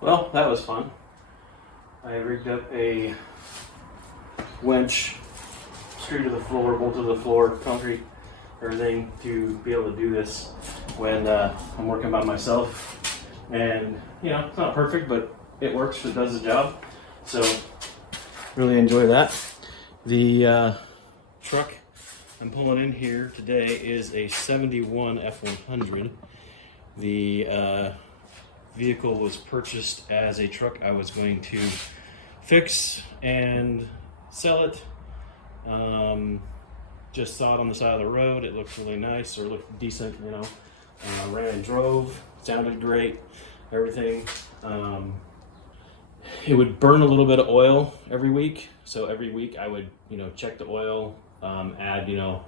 Well, that was fun. I rigged up a winch, screw to the floor, bolt to the floor, concrete, everything to be able to do this when I'm working by myself. And, you know, it's not perfect, but it works, it does the job. So, really enjoy that. The truck I'm pulling in here today is a 71 F100. The vehicle was purchased as a truck I was going to fix and sell it. Just saw it on the side of the road. It looked really nice, or looked decent, you know. Ran and drove, sounded great, everything. It would burn a little bit of oil every week. So every week I would, you know, check the oil, add, you know,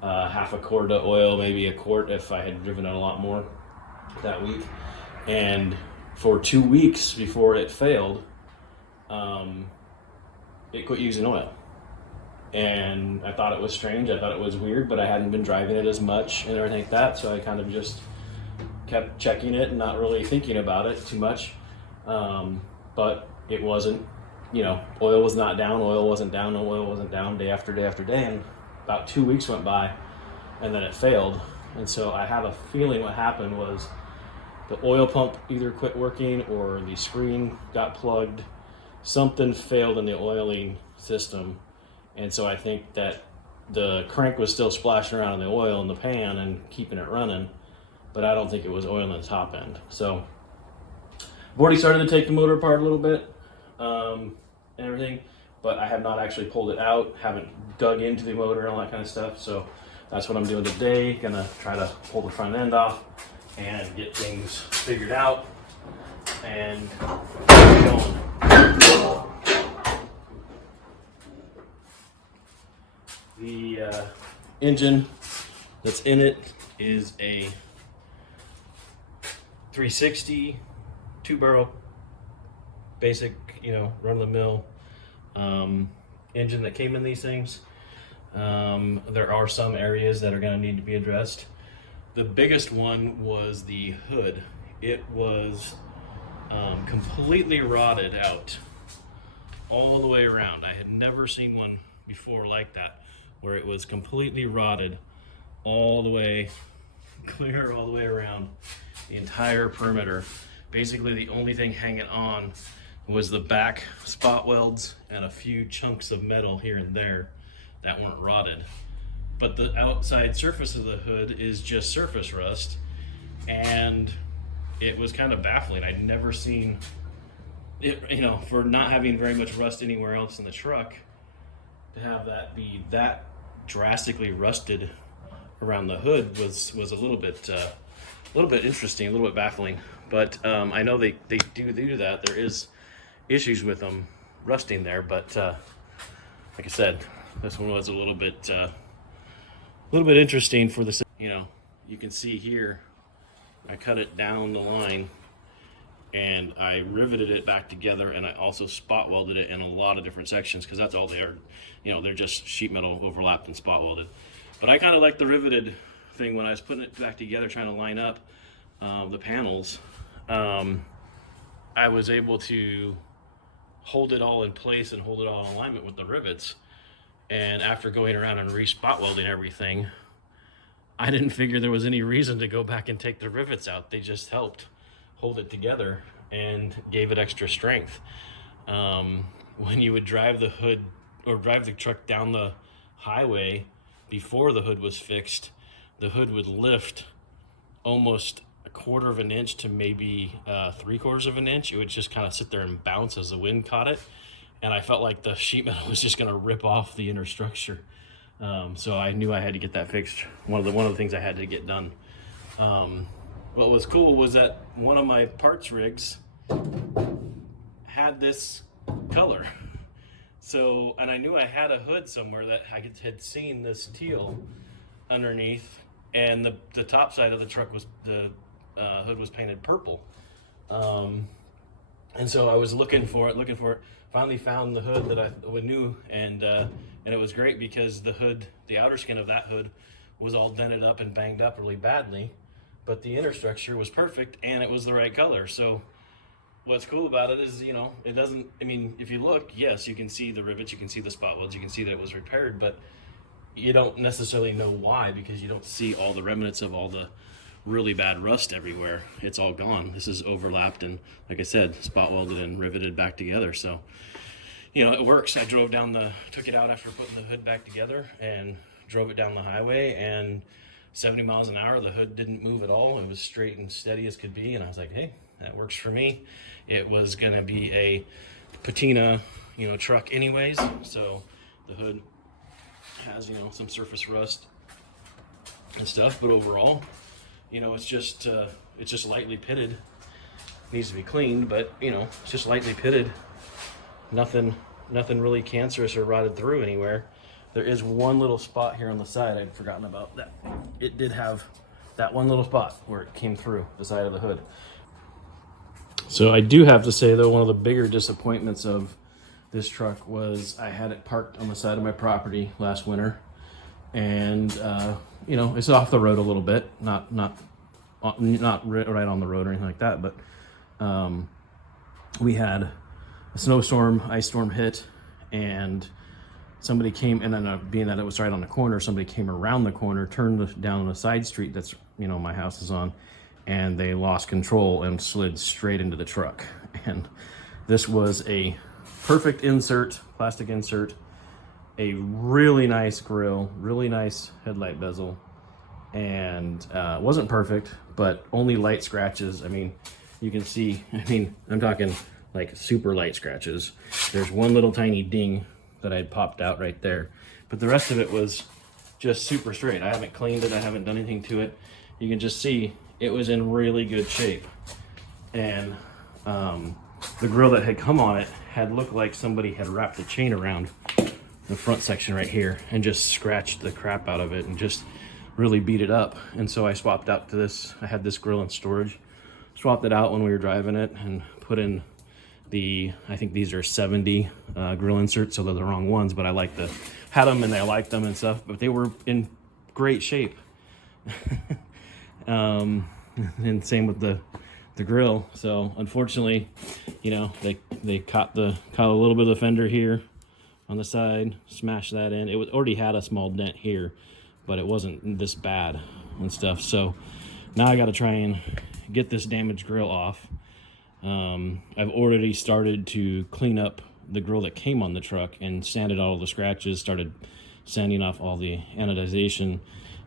half a quart of oil, maybe a quart if I had driven it a lot more that week. And for 2 weeks before it failed, it quit using oil. And I thought it was strange, I thought it was weird, but I hadn't been driving it as much and everything like that, so I kind of just kept checking it and not really thinking about it too much. But it wasn't, you know, oil was not down, oil wasn't down, no oil wasn't down day after day after day, and about 2 weeks went by and then it failed. And so I have a feeling what happened was the oil pump either quit working or the screen got plugged. Something failed in the oiling system. And so I think that the crank was still splashing around in the oil in the pan and keeping it running, but I don't think it was oil in the top end. So I've already started to take the motor apart a little bit and everything, but I have not actually pulled it out, haven't dug into the motor and all that kind of stuff. So that's what I'm doing today. Gonna try to pull the front end off and get things figured out and get going. The engine that's in it is a 360, 2-barrel, basic, run-of-the-mill engine that came in these things. There are some areas that are going to need to be addressed. The biggest one was the hood. It was completely rotted out all the way around. I had never seen one before like that, where it was completely rotted all the way clear, all the way around the entire perimeter. Basically, the only thing hanging on was the back spot welds and a few chunks of metal here and there that weren't rotted. But the outside surface of the hood is just surface rust, and it was kind of baffling. I'd never seen it, for not having very much rust anywhere else in the truck, to have that be that drastically rusted around the hood was a little bit interesting, a little bit baffling. But I know they do that. There is issues with them rusting there, but like I said, this one was a little bit interesting for the, you can see here, I cut it down the line and I riveted it back together, and I also spot welded it in a lot of different sections, because that's all they are. They're just sheet metal overlapped and spot welded. But I kind of like the riveted thing. When I was putting it back together, trying to line up the panels, I was able to hold it all in place and hold it all in alignment with the rivets. And after going around and re-spot welding everything, I didn't figure there was any reason to go back and take the rivets out. They just helped hold it together and gave it extra strength. When you would drive the hood or drive the truck down the highway before the hood was fixed, the hood would lift almost 1/4 of an inch to maybe 3/4 of an inch. It would just kind of sit there and bounce as the wind caught it, and I felt like the sheet metal was just going to rip off the inner structure. So I knew I had to get that fixed. One of the things I had to get done. What was cool was that one of my parts rigs had this color. So, and I knew I had a hood somewhere that I had seen this teal underneath, and the top side of the truck was, the hood was painted purple. And so I was looking for it, finally found the hood that I knew, and it was great because the hood, the outer skin of that hood was all dented up and banged up really badly, but the inner structure was perfect and it was the right color. So what's cool about it is, it doesn't, if you look, yes, you can see the rivets, you can see the spot welds, you can see that it was repaired, but you don't necessarily know why, because you don't see all the remnants of all the really bad rust everywhere. It's all gone. This is overlapped and, like I said, spot welded and riveted back together. So, it works. I took it out after putting the hood back together and drove it down the highway, and 70 miles an hour, the hood didn't move at all. It was straight and steady as could be, and I was like, hey, that works for me. It was going to be a patina, truck anyways, so the hood has, some surface rust and stuff, but overall, it's just lightly pitted. It needs to be cleaned, but, it's just lightly pitted. Nothing really cancerous or rotted through anywhere. There is one little spot here on the side I'd forgotten about. That it did have that one little spot where it came through the side of the hood. So I do have to say, though, one of the bigger disappointments of this truck was I had it parked on the side of my property last winter, and it's off the road a little bit, not right on the road or anything like that, but we had a snowstorm, ice storm hit, and somebody came, and then being that it was right on the corner, somebody came around the corner, turned down the side street that's, my house is on, and they lost control and slid straight into the truck. And this was a perfect insert, plastic insert, a really nice grill, really nice headlight bezel, and wasn't perfect, but only light scratches. You can see, I'm talking like super light scratches. There's one little tiny ding that I had popped out right there, but the rest of it was just super straight. I haven't cleaned it, I haven't done anything to it. You can just see it was in really good shape. And the grill that had come on it had looked like somebody had wrapped a chain around the front section right here and just scratched the crap out of it and just really beat it up. And so I swapped out to this. I had this grill in storage, swapped it out when we were driving it and put in I think these are 70 grill inserts, so they're the wrong ones, but had them and I liked them and stuff, but they were in great shape. And same with the grill. So unfortunately, they caught a little bit of the fender here on the side, smashed that in. It already had a small dent here, but it wasn't this bad and stuff. So now I got to try and get this damaged grill off. I've already started to clean up the grill that came on the truck and sanded all the scratches, started sanding off all the anodization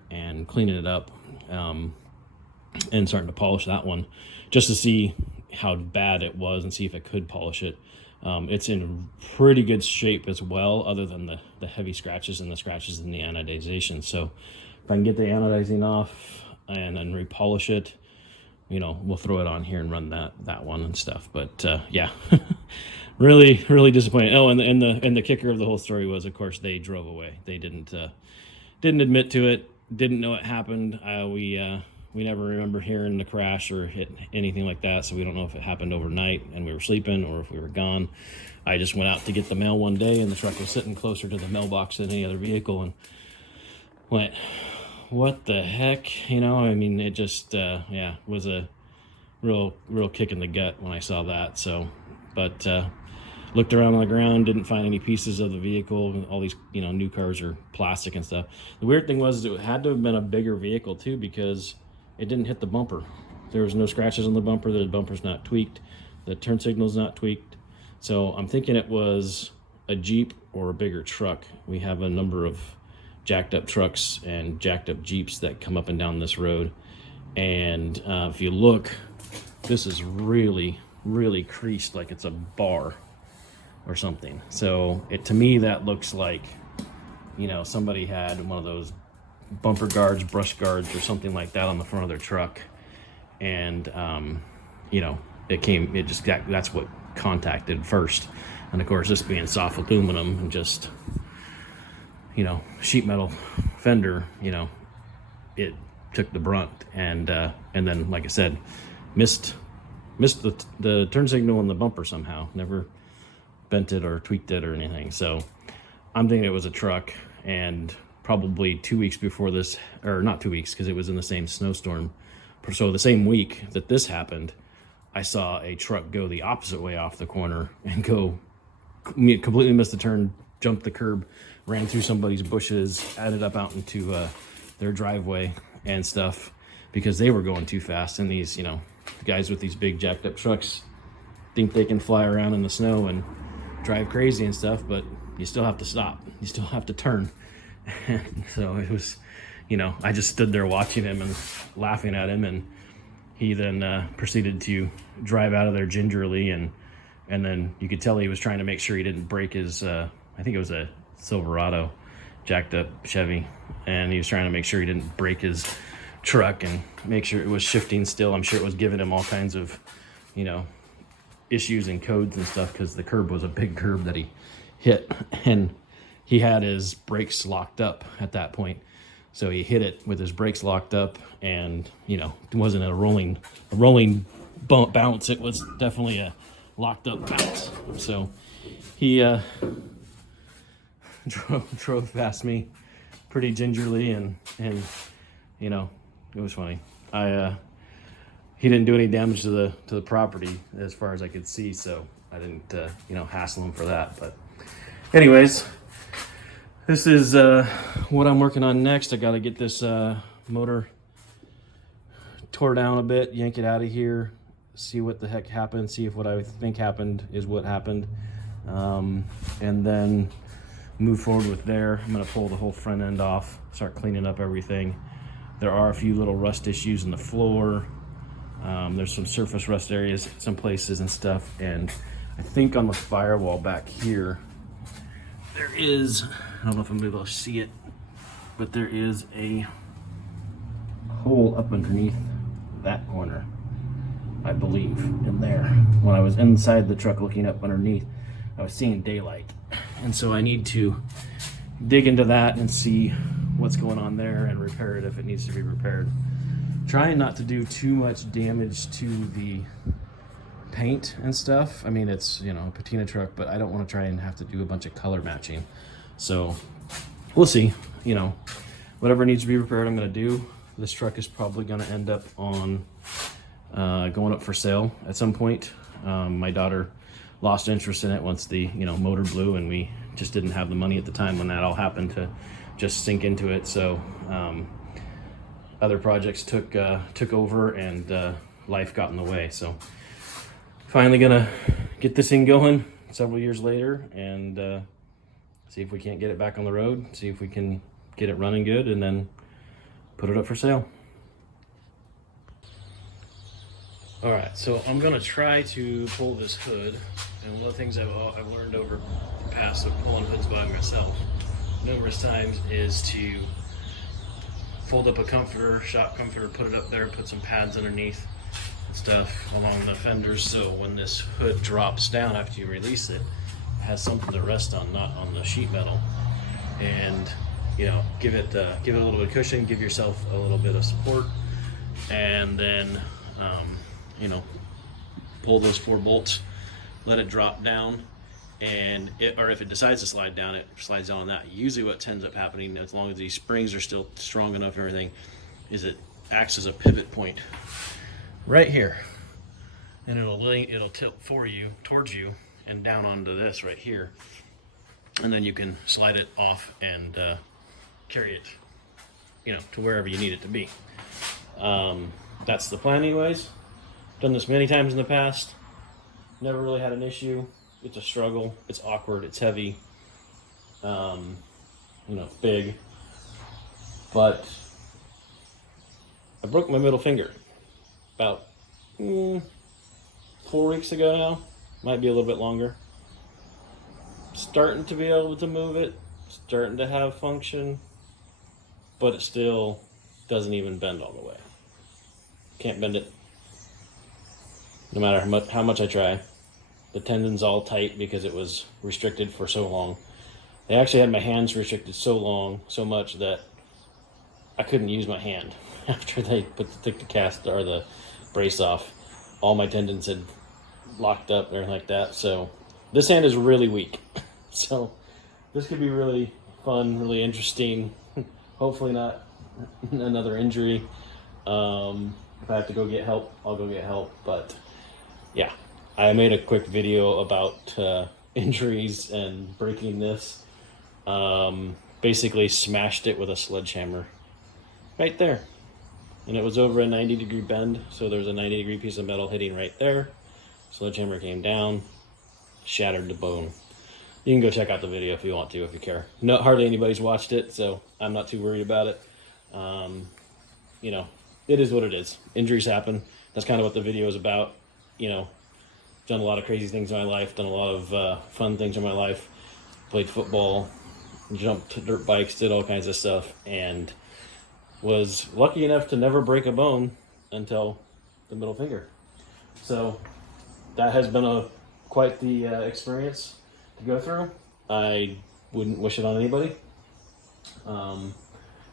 and cleaning it up, and starting to polish that one just to see how bad it was and see if I could polish it. It's in pretty good shape as well, other than the heavy scratches and the scratches in the anodization. So if I can get the anodizing off and then repolish it, we'll throw it on here and run that one and stuff. But yeah, really disappointed. Oh, and the kicker of the whole story was, of course, they drove away. They didn't admit to it, didn't know it happened. We never remember hearing the crash or hit anything like that, so we don't know if it happened overnight and we were sleeping or if we were gone. I just went out to get the mail one day and the truck was sitting closer to the mailbox than any other vehicle, and went, what the heck? It just was a real kick in the gut when I saw that. So, but looked around on the ground, didn't find any pieces of the vehicle. All these new cars are plastic and stuff. The weird thing was it had to have been a bigger vehicle too, because it didn't hit the bumper. There was no scratches on the bumper. The bumper's not tweaked. The turn signal's not tweaked. So I'm thinking it was a Jeep or a bigger truck. We have a number of jacked up trucks and jacked up Jeeps that come up and down this road. And if you look, this is really creased, like it's a bar or something. So to me, that looks like, somebody had one of those bumper guards, brush guards or something like that on the front of their truck. And, that's what contacted first. And of course, this being soft aluminum and just, sheet metal fender, it took the brunt. And then, like I said, missed the turn signal and the bumper somehow. Never bent it or tweaked it or anything. So I'm thinking it was a truck. And probably 2 weeks before this, or not 2 weeks, because it was in the same snowstorm. So the same week that this happened, I saw a truck go the opposite way off the corner and completely missed the turn, jumped the curb, ran through somebody's bushes, ended up out into their driveway and stuff, because they were going too fast. And these, guys with these big jacked up trucks think they can fly around in the snow and drive crazy and stuff, but you still have to stop. You still have to turn. And so it was, I just stood there watching him and laughing at him, and he then proceeded to drive out of there gingerly, and then you could tell he was trying to make sure he didn't break his, I think it was a Silverado, jacked up Chevy, and he was trying to make sure he didn't break his truck and make sure it was shifting still. I'm sure it was giving him all kinds of, issues and codes and stuff, because the curb was a big curb that he hit, and he had his brakes locked up at that point. So he hit it with his brakes locked up, and it wasn't a rolling bounce. It was definitely a locked up bounce. So he drove past me pretty gingerly, and it was funny. He didn't do any damage to the property as far as I could see, so I didn't hassle him for that. But anyways, this is what I'm working on next. I got to get this motor tore down a bit, yank it out of here, see what the heck happened, see if what I think happened is what happened, and then move forward with there. I'm going to pull the whole front end off, start cleaning up everything. There are a few little rust issues in the floor. There's some surface rust areas, some places and stuff, and I think on the firewall back here, there is, I don't know if I'm able to see it, but there is a hole up underneath that corner, I believe, in there. When I was inside the truck looking up underneath, I was seeing daylight. And so I need to dig into that and see what's going on there and repair it if it needs to be repaired. trying not to do too much damage to the paint and stuff. I mean, it's, you know, a patina truck, but I don't want to try and have to do a bunch of color matching. So we'll see, you know, whatever needs to be repaired, I'm going to do. This truck is probably going to end up on going up for sale at some point. My daughter lost interest in it once the, you know, motor blew, and we just didn't have the money at the time when that all happened to just sink into it. So other projects took over, and life got in the way. So finally gonna get this thing going several years later, and see if we can't get it back on the road, see if we can get it running good, and then put it up for sale. All right, so I'm gonna try to pull this hood, and one of the things I've learned over the past of pulling hoods by myself numerous times is to fold up a comforter, shop comforter, put it up there, put some pads underneath and stuff along the fenders, so when this hood drops down after you release it, it has something to rest on, not on the sheet metal. And, you know, give it a little bit of cushion, give yourself a little bit of support, and then you know, pull those 4 bolts, let it drop down, and or if it decides to slide down, it slides down on that. Usually what ends up happening, as long as these springs are still strong enough and everything, is it acts as a pivot point right here, and it'll tilt for you, towards you, and down onto this right here, and then you can slide it off and carry it, you know, to wherever you need it to be. That's the plan anyways. Done this many times in the past, never really had an issue. It's a struggle, it's awkward, it's heavy, you know, big, but I broke my middle finger about 4 weeks ago now, might be a little bit longer. Starting to be able to move it, starting to have function, but it still doesn't even bend all the way. Can't bend it no matter how much I try. The tendon's all tight because it was restricted for so long. They actually had my hands restricted so much that I couldn't use my hand after they took the cast or the brace off. All my tendons had locked up and everything like that. So this hand is really weak. So this could be really fun, really interesting. Hopefully not another injury. If I have to go get help, I'll go get help. But yeah, I made a quick video about injuries and breaking this. Basically smashed it with a sledgehammer right there. And it was over a 90-degree bend, so there was a 90-degree piece of metal hitting right there. Sledgehammer came down, shattered the bone. You can go check out the video if you want to, if you care. No, hardly anybody's watched it, so I'm not too worried about it. You know, it is what it is. Injuries happen. That's kind of what the video is about. You know, done a lot of crazy things in my life, done a lot of fun things in my life. Played football, jumped dirt bikes, did all kinds of stuff, and was lucky enough to never break a bone until the middle finger. So that has been quite the experience to go through. I wouldn't wish it on anybody.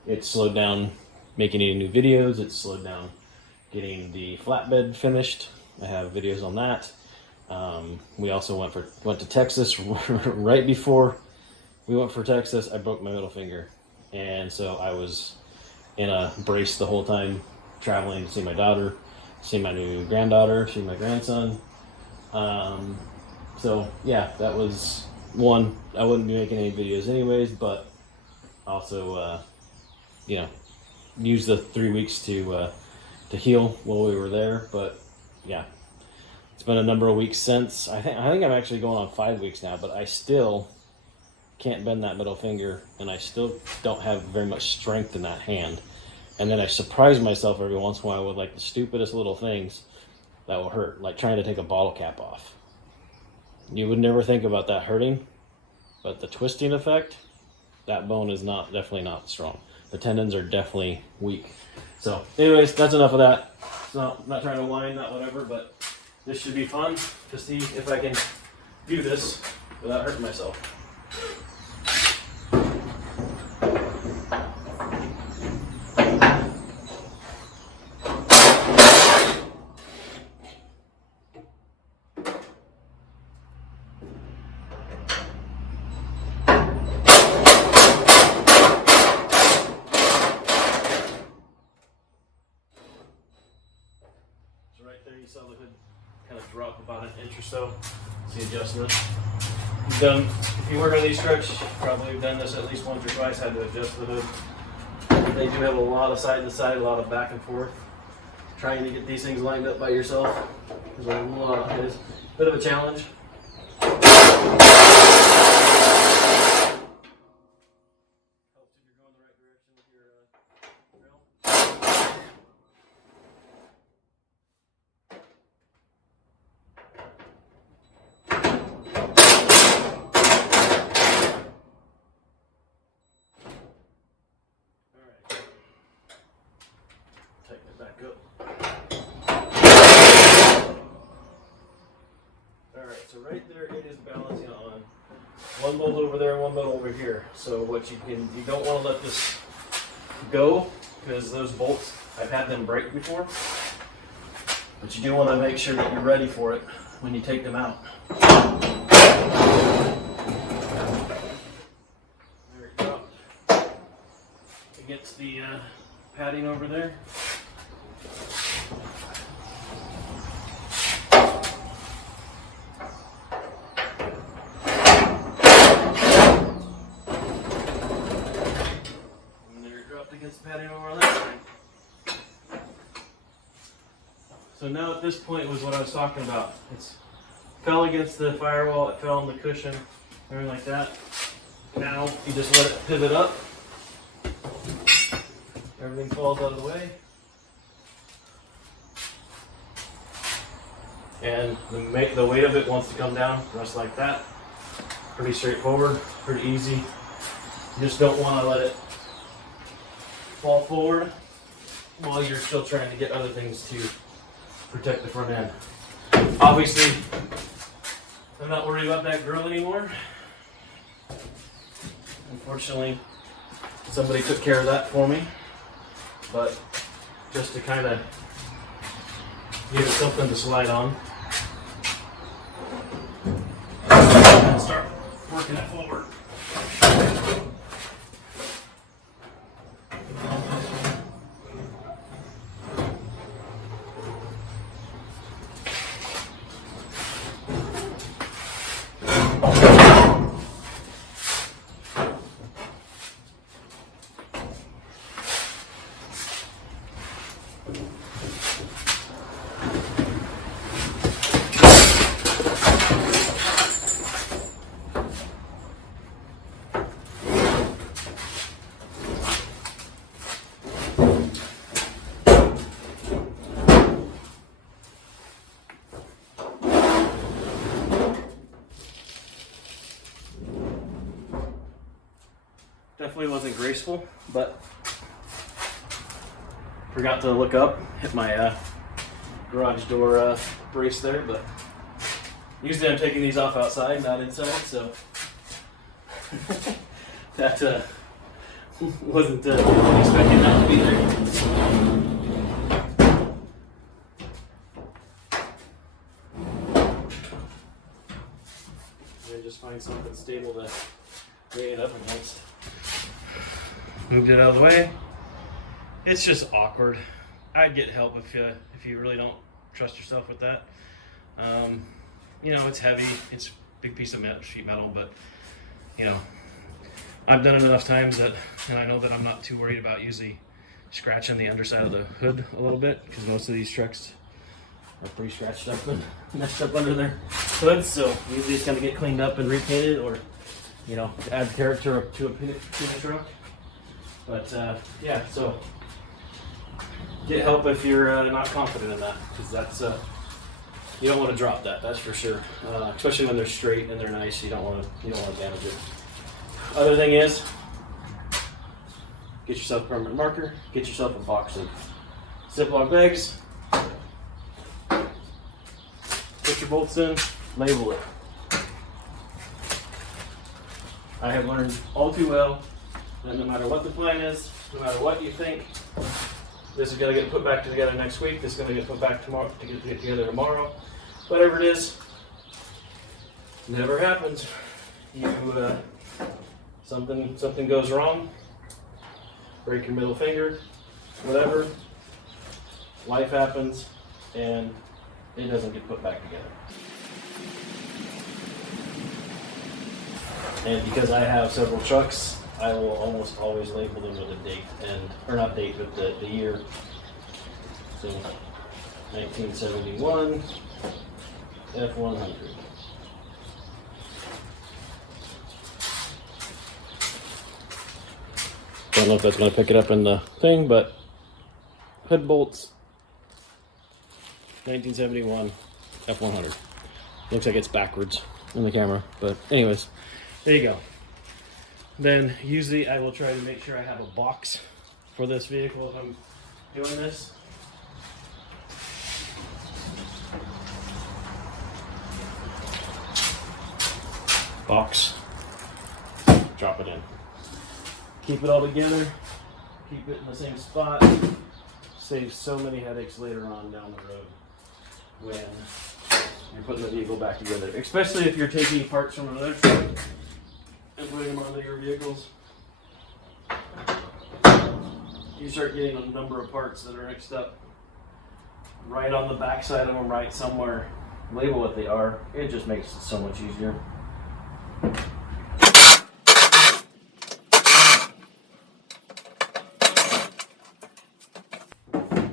It slowed down making any new videos. It slowed down getting the flatbed finished. I have videos on that. We also went to Texas right before we went for Texas. I broke my middle finger, and so I was in a brace the whole time, traveling to see my daughter, see my new granddaughter, see my grandson. So yeah, that was one. I wouldn't be making any videos anyways, but also, you know, use the 3 weeks to heal while we were there. But yeah, it's been a number of weeks since. I think I'm actually going on 5 weeks now, but I still can't bend that middle finger, and I still don't have very much strength in that hand. And then I surprise myself every once in a while with like the stupidest little things that will hurt, like trying to take a bottle cap off. You would never think about that hurting, but the twisting effect, that bone is definitely not strong. The tendons are definitely weak. So anyways, that's enough of that. So I'm not trying to whine, not whatever, but this should be fun to see if I can do this without hurting myself. So right there, you saw the hood kind of drop about an inch or so. It's the adjustment. You've done, if you work on these trucks, you've probably done this at least once or twice, had to adjust the hood. They do have a lot of side to side, a lot of back and forth. Trying to get these things lined up by yourself is a bit of a challenge. Helps if you're going the right direction with your drill. Tighten it back up. Alright, so right there it is balancing on one bolt over there, one bolt over here. So what you don't want to let this go, because those bolts, I've had them break before. But you do want to make sure that you're ready for it when you take them out. There it dropped against the padding over there. Against the padding over on that side. So now at this point was what I was talking about. It fell against the firewall, it fell on the cushion, everything like that. Now you just let it pivot up. Everything falls out of the way. And the weight of it wants to come down just like that. Pretty straightforward, pretty easy. You just don't want to let it fall forward while you're still trying to get other things to protect the front end. Obviously, I'm not worried about that grill anymore. Unfortunately, somebody took care of that for me. But just to kind of give it something to slide on and start working it forward. Definitely wasn't graceful, but forgot to look up, hit my garage door brace there, but usually I'm taking these off outside, not inside, so that wasn't expecting that to be there. And just find something stable to lay it up against. Moved it out of the way. It's just awkward. I'd get help if you really don't trust yourself with that. You know, it's heavy. It's a big piece of metal, sheet metal, but you know, I've done it enough times that, and I know that I'm not too worried about usually scratching the underside of the hood a little bit, because most of these trucks are pretty scratched up and messed up under their hoods. So usually it's going to get cleaned up and repainted, or you know, add character to a truck. But yeah, so get help if you're not confident in that, because that's you don't want to drop that. That's for sure. Especially when they're straight and they're nice, you don't want to damage it. Other thing is, get yourself a permanent marker. Get yourself a box of Ziploc bags. Put your bolts in. Label it. I have learned all too well that no matter what the plan is, no matter what you think, this is going to get put back together next week, this is going to get put back tomorrow, to get together tomorrow, whatever it is, never happens. You something goes wrong, break your middle finger, whatever, life happens, and it doesn't get put back together. And because I have several trucks, I will almost always label them with a date, or not date, but the year. So 1971 F100. Don't know if that's going to pick it up in the thing, but hood bolts, 1971 F100. Looks like it's backwards in the camera, but anyways, there you go. Then usually I will try to make sure I have a box for this vehicle if I'm doing this. Box, drop it in. Keep it all together, keep it in the same spot. Saves so many headaches later on down the road when you're putting the vehicle back together, especially if you're taking parts from another truck and putting them onto your vehicles. You start getting a number of parts that are mixed up right on the back side of them, right somewhere. Label what they are. It just makes it so much easier.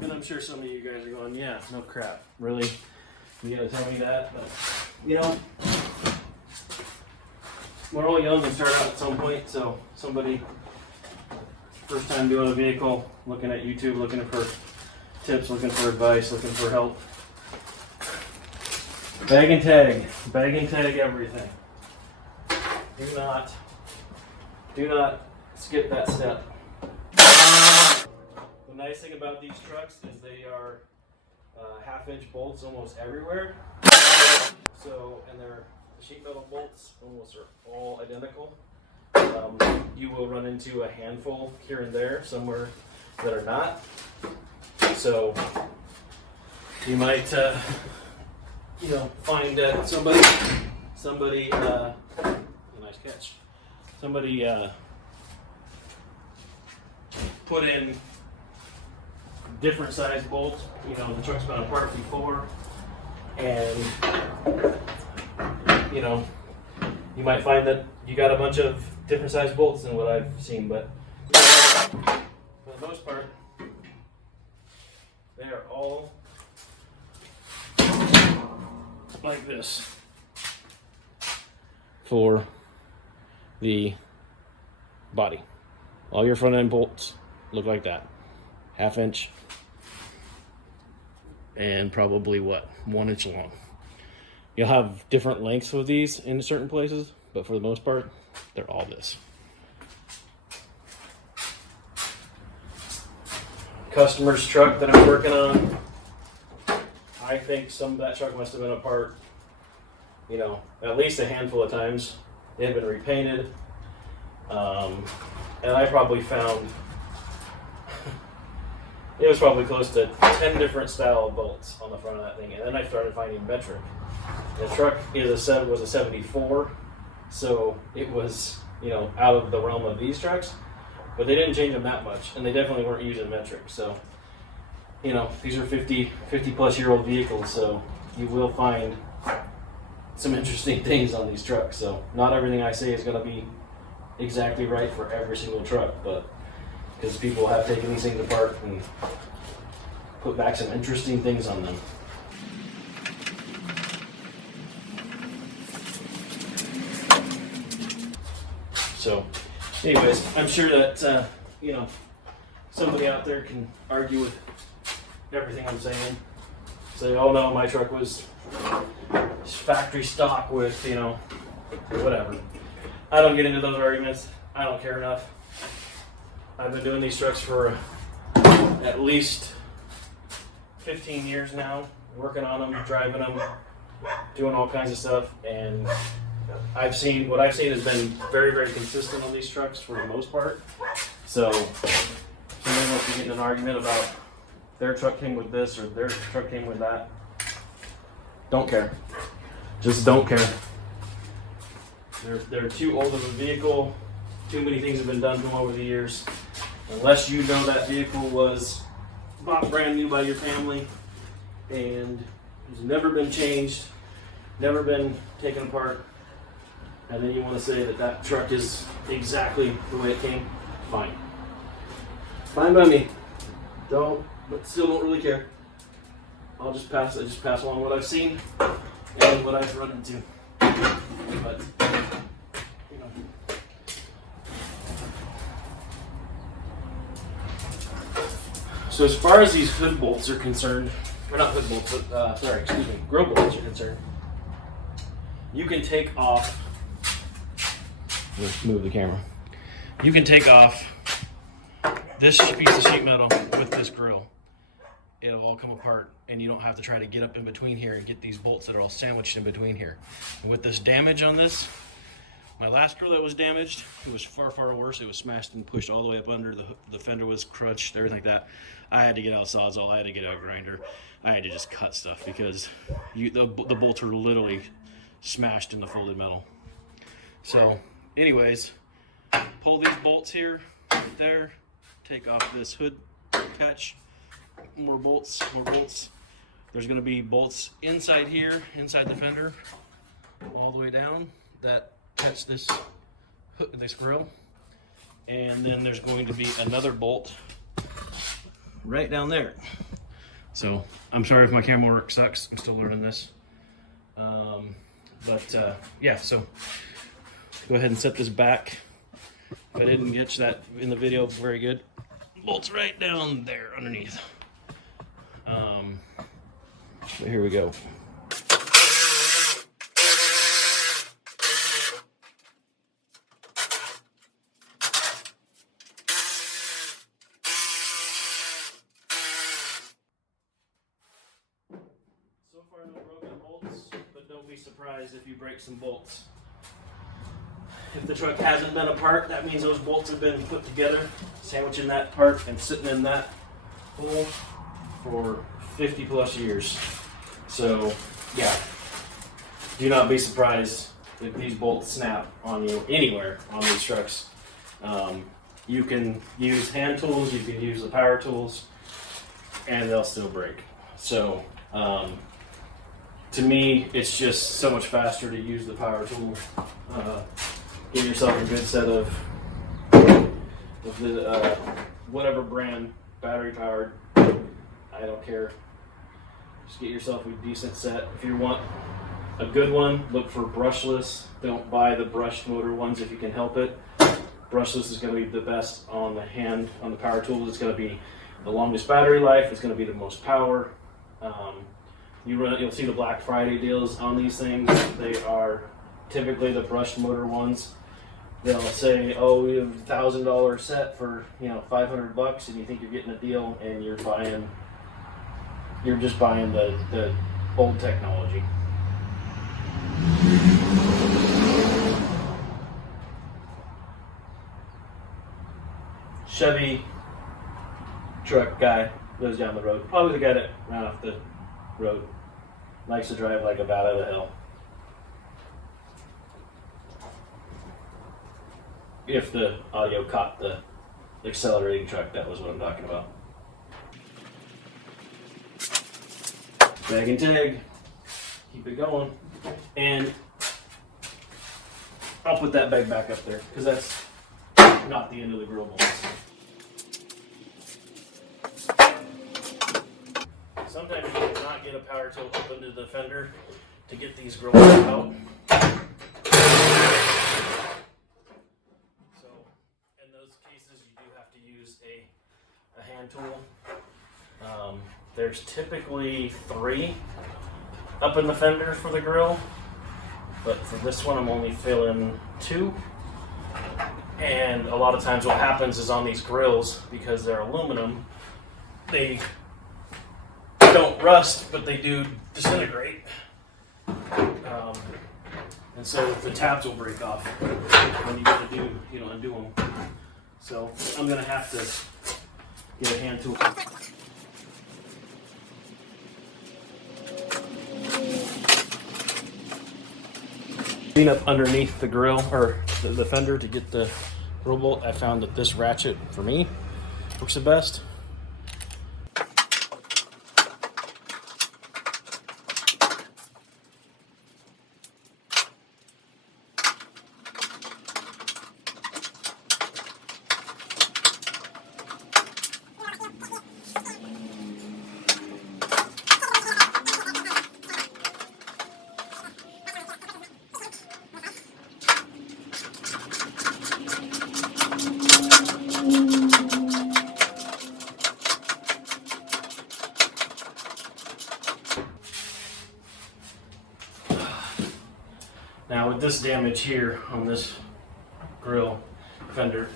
And I'm sure some of you guys are going, yeah, no crap, really? You gotta tell me that? But, you know, we're all young and start out at some point, so somebody, first time doing a vehicle, looking at YouTube, looking for tips, looking for advice, looking for help. Bag and tag everything. Do not skip that step. The nice thing about these trucks is they are 1/2-inch bolts almost everywhere. So, and their sheet metal bolts almost are all identical. You will run into a handful here and there, somewhere that are not. So you might, find somebody, nice catch. Somebody put in different size bolts. You know, the truck's been apart before, and you might find that you got a bunch of different size bolts than what I've seen, but for the most part, they are all like this for the body. All your front end bolts look like that. 1/2-inch and probably 1 inch long. You'll have different lengths of these in certain places, but for the most part, they're all this. Customer's truck that I'm working on, I think some of that truck must have been apart, at least a handful of times. They had been repainted, and I probably found it was probably close to 10 different style of bolts on the front of that thing, and then I started finding metric. The truck was a 74, so it was out of the realm of these trucks, but they didn't change them that much, and they definitely weren't using metric. So these are 50 plus year old vehicles, so you will find some interesting things on these trucks. So not everything I say is going to be exactly right for every single truck, but because people have taken these things apart and put back some interesting things on them. So anyways, I'm sure that somebody out there can argue with everything I'm saying. Say, oh no, my truck was factory stock with whatever. I don't get into those arguments. I don't care enough. I've been doing these trucks for at least 15 years now, working on them, driving them, doing all kinds of stuff, and what I've seen has been very, very consistent on these trucks for the most part. So somebody wants to get in an argument about their truck came with this or their truck came with that. Don't care. Just don't care. They're too old of a vehicle. Too many things have been done to them over the years. Unless you know that vehicle was bought brand new by your family, and it's never been changed, never been taken apart, and then you want to say that that truck is exactly the way it came, fine. Fine by me. But still don't really care. I just pass along what I've seen and what I've run into. But you know. So as far as these hood bolts are concerned, or not hood bolts, but grill bolts are concerned, you can take off. Let's move the camera. You can take off this piece of sheet metal with this grill. It'll all come apart, and you don't have to try to get up in between here and get these bolts that are all sandwiched in between here. And with this damage on this, my last grill that was damaged, it was far, far worse. It was smashed and pushed all the way up under. The fender was crunched, everything like that. I had to get out a Sawzall, I had to get out a grinder. I had to just cut stuff because the bolts were literally smashed in the folded metal. So anyways, pull these bolts here, there, take off this hood catch, more bolts. There's going to be bolts inside here, inside the fender, all the way down that catch this grill. And then there's going to be another bolt right down there. So I'm sorry if my camera work sucks. I'm still learning this. Yeah, so go ahead and set this back. If I didn't get that in the video very good, bolts right down there underneath. So here we go. So far no broken bolts, but don't be surprised if you break some bolts. If the truck hasn't been apart, that means those bolts have been put together, sandwiching that part and sitting in that hole for 50 plus years. So yeah, do not be surprised if these bolts snap on you anywhere on these trucks. You can use hand tools, you can use the power tools, and they'll still break. So to me, it's just so much faster to use the power tool. Get yourself a good set of the whatever brand, battery powered, I don't care. Just get yourself a decent set. If you want a good one, look for brushless. Don't buy the brushed motor ones if you can help it. Brushless is going to be the best on the power tools. It's going to be the longest battery life. It's going to be the most power. You'll see the Black Friday deals on these things. They are typically the brushed motor ones. They'll say, "Oh, we have a $1,000 set for $500," and you think you're getting a deal, and you're just buying the old technology. Chevy truck guy lives down the road. Probably the guy that ran off the road. Likes to drive like a bat out of hell. If the audio caught the accelerating truck, that was what I'm talking about. Bag and tag. Keep it going. And I'll put that bag back up there because that's not the end of the grill bolts. Sometimes you cannot get a power tool up into the fender to get these grill bolts out. So in those cases, you do have to use a hand tool. There's typically 3 up in the fender for the grill, but for this one I'm only filling 2. And a lot of times what happens is on these grills, because they're aluminum, they don't rust, but they do disintegrate. And so the tabs will break off when you go to undo them. So I'm gonna have to get a hand tool. Clean up underneath the grill or the fender to get the grill bolt. I found that this ratchet for me works the best. Now with this damage here on this grill fender,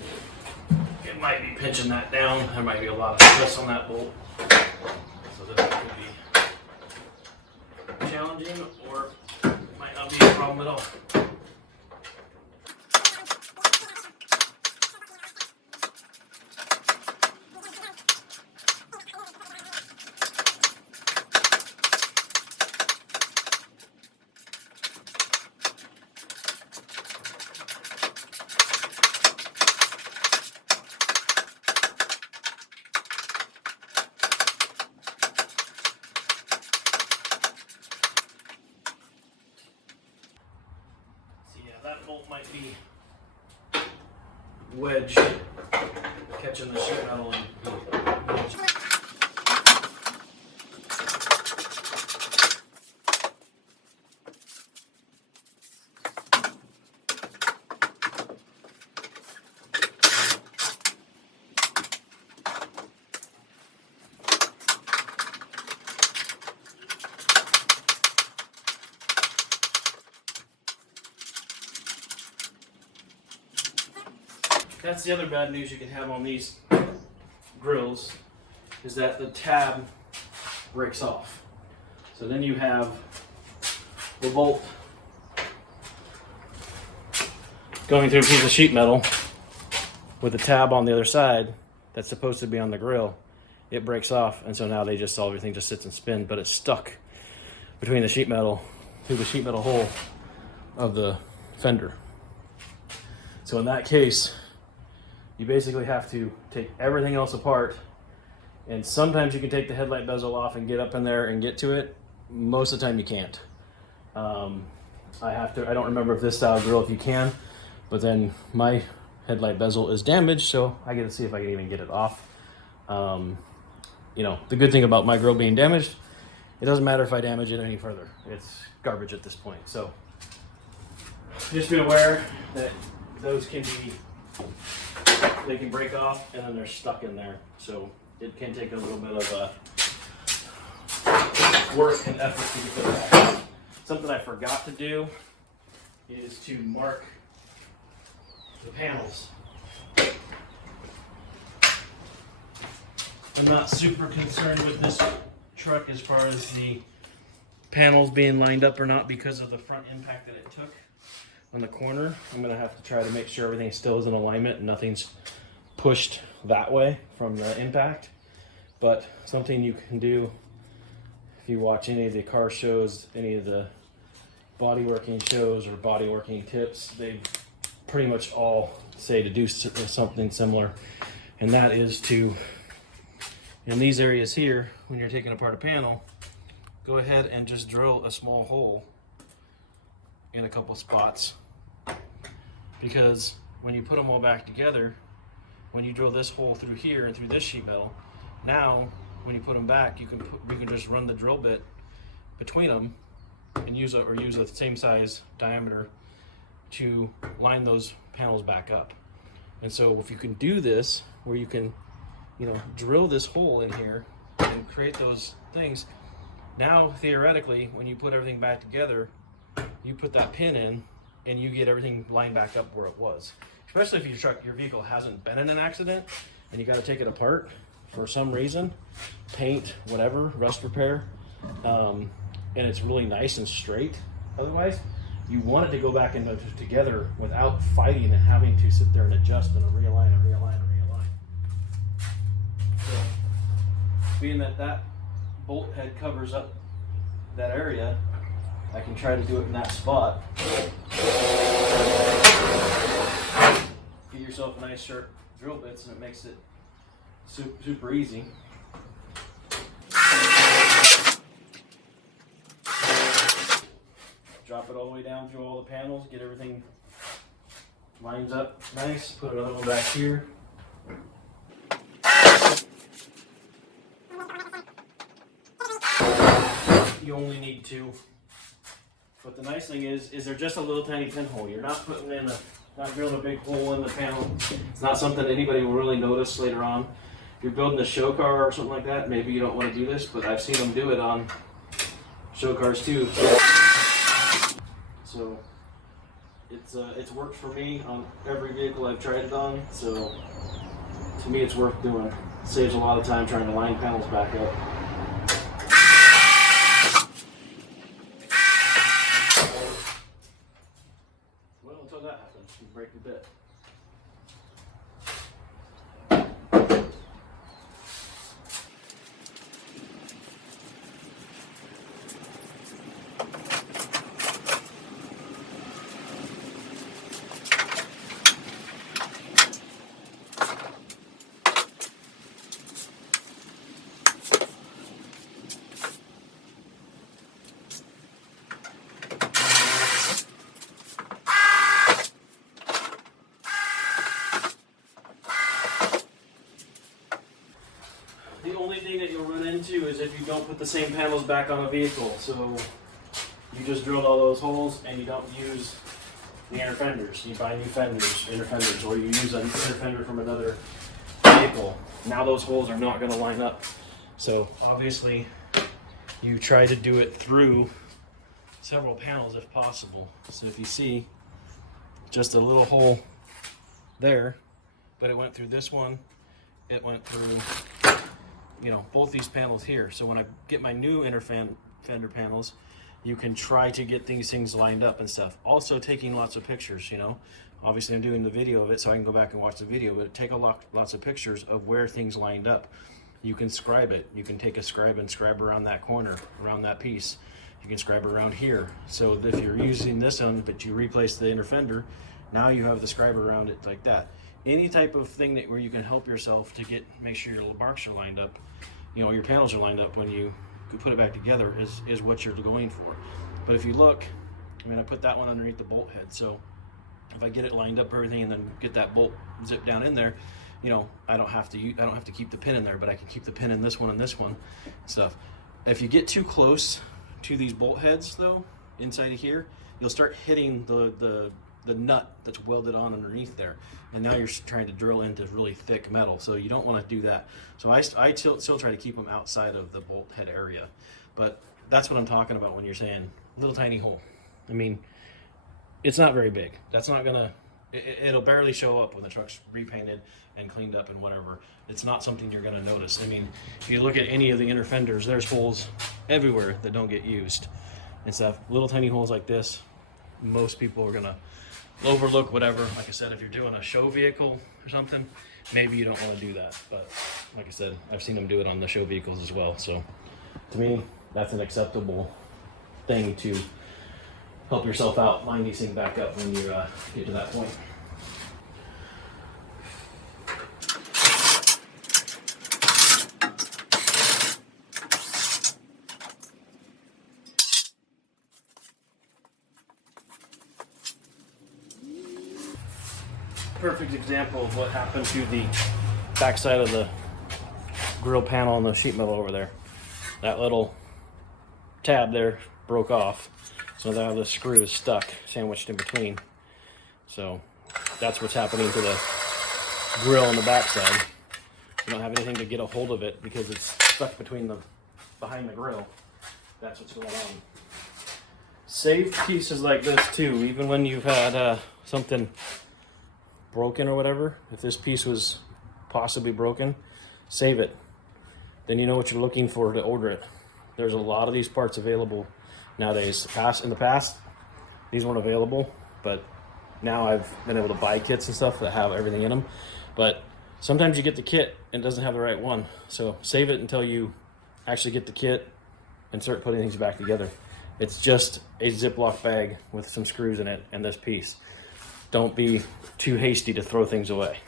it might be pinching that down. There might be a lot of stress on that bolt. So this could be challenging, or it might not be a problem at all. That bolt might be wedge catching the sheet metal and wedge. That's the other bad news you can have on these grills, is that the tab breaks off. So then you have the bolt going through a piece of sheet metal with the tab on the other side that's supposed to be on the grill. It breaks off, and so now everything just sits and spins, but it's stuck between the sheet metal through the sheet metal hole of the fender. So in that case, you basically have to take everything else apart, and sometimes you can take the headlight bezel off and get up in there and get to it. Most of the time you can't. I don't remember if this style grill, if you can, but then my headlight bezel is damaged, so I get to see if I can even get it off. You know, the good thing about my grill being damaged, it doesn't matter if I damage it any further. It's garbage at this point. So just be aware that those they can break off and then they're stuck in there. So it can take a little bit of work and effort to get those back. Something I forgot to do is to mark the panels. I'm not super concerned with this truck as far as the panels being lined up or not because of the front impact that it took on the corner. I'm going to have to try to make sure everything still is in alignment and nothing's pushed that way from the impact. But something you can do if you watch any of the car shows, any of the body working shows or body working tips, they pretty much all say to do something similar, and that is to, in these areas here, when you're taking apart a panel, go ahead and just drill a small hole in a couple spots, because when you put them all back together, when you drill this hole through here and through this sheet metal, now when you put them back, you can just run the drill bit between them and use the same size diameter to line those panels back up. And so if you can do this, where you can, you know, drill this hole in here and create those things, now theoretically when you put everything back together, you put that pin in and you get everything lined back up where it was. Especially if your vehicle hasn't been in an accident and you got to take it apart for some reason, paint, whatever, rust repair, and it's really nice and straight. Otherwise, you want it to go back into together without fighting and having to sit there and adjust and realign and realign and realign. So, being that bolt head covers up that area, I can try to do it in that spot. Get yourself a nice sharp drill bits, and it makes it super easy. Drop it all the way down through all the panels, get everything lines up nice, put another one back here. You only need two. But the nice thing is they're just a little tiny pinhole. You're not putting in not drilling a big hole in the panel. It's not something anybody will really notice later on. If you're building a show car or something like that, maybe you don't want to do this, but I've seen them do it on show cars too. So It's worked for me on every vehicle I've tried it on, so to me it's worth doing. It saves a lot of time trying to line panels back up. Well, until that happens, you break the bit. The only thing that you'll run into is if you don't put the same panels back on a vehicle. So you just drilled all those holes and you don't use the inner fenders. You buy new inner fenders, or you use an inner fender from another vehicle. Now those holes are not going to line up. So obviously you try to do it through several panels if possible. So if you see just a little hole there, but it went through this one, it went through, you know, both these panels here. So when I get my new inner fender panels, you can try to get these things lined up and stuff. Also taking lots of pictures, you know. Obviously I'm doing the video of it so I can go back and watch the video, but take lots of pictures of where things lined up. You can scribe it. You can take a scribe and scribe around that corner, around that piece. You can scribe around here. So if you're using this one, but you replace the inner fender, now you have the scribe around it like that. Any type of thing where you can help yourself to make sure your little marks are lined up, you know, your panels are lined up when you put it back together is what you're going for. But if you look, I mean, I put that one underneath the bolt head, so if I get it lined up everything and then get that bolt zip down in there, you know, I don't have to keep the pin in there, but I can keep the pin in this one and this one and stuff. If you get too close to these bolt heads though, inside of here, you'll start hitting the nut that's welded on underneath there, and now you're trying to drill into really thick metal, so you don't want to do that. So I still try to keep them outside of the bolt head area, but that's what I'm talking about when you're saying little tiny hole. I mean, it's not very big. That's not gonna, it'll barely show up when the truck's repainted and cleaned up and whatever. It's not something you're gonna notice. I mean, if you look at any of the inner fenders, there's holes everywhere that don't get used and stuff. Little tiny holes like this, most people are gonna overlook whatever. Like I said, if you're doing a show vehicle or something, maybe you don't want to do that. But like I said, I've seen them do it on the show vehicles as well. So to me, that's an acceptable thing to help yourself out, line these things back up when you get to that point. Perfect example of what happened to the backside of the grill panel and the sheet metal over there. That little tab there broke off, so now the screw is stuck, sandwiched in between. So that's what's happening to the grill on the backside. You don't have anything to get a hold of it because it's stuck behind the grill. That's what's going on. Save pieces like this too, even when you've had something broken or whatever. If this piece was possibly broken, save it. Then you know what you're looking for to order it. There's a lot of these parts available nowadays. In the past, these weren't available, but now I've been able to buy kits and stuff that have everything in them. But sometimes you get the kit and it doesn't have the right one. So save it until you actually get the kit and start putting things back together. It's just a Ziploc bag with some screws in it and this piece. Don't be too hasty to throw things away.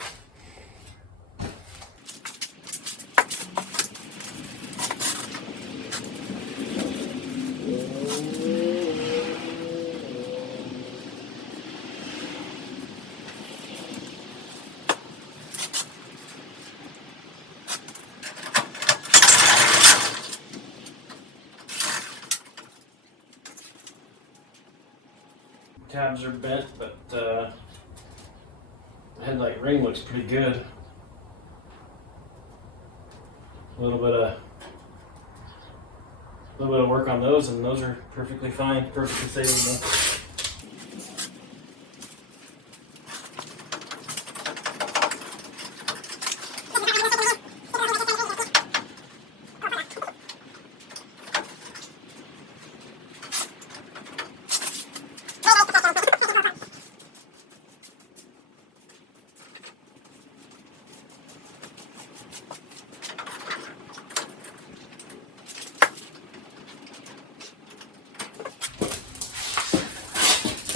Tabs are bent, but the headlight ring looks pretty good. A little bit of work on those, and those are perfectly fine, perfectly savable.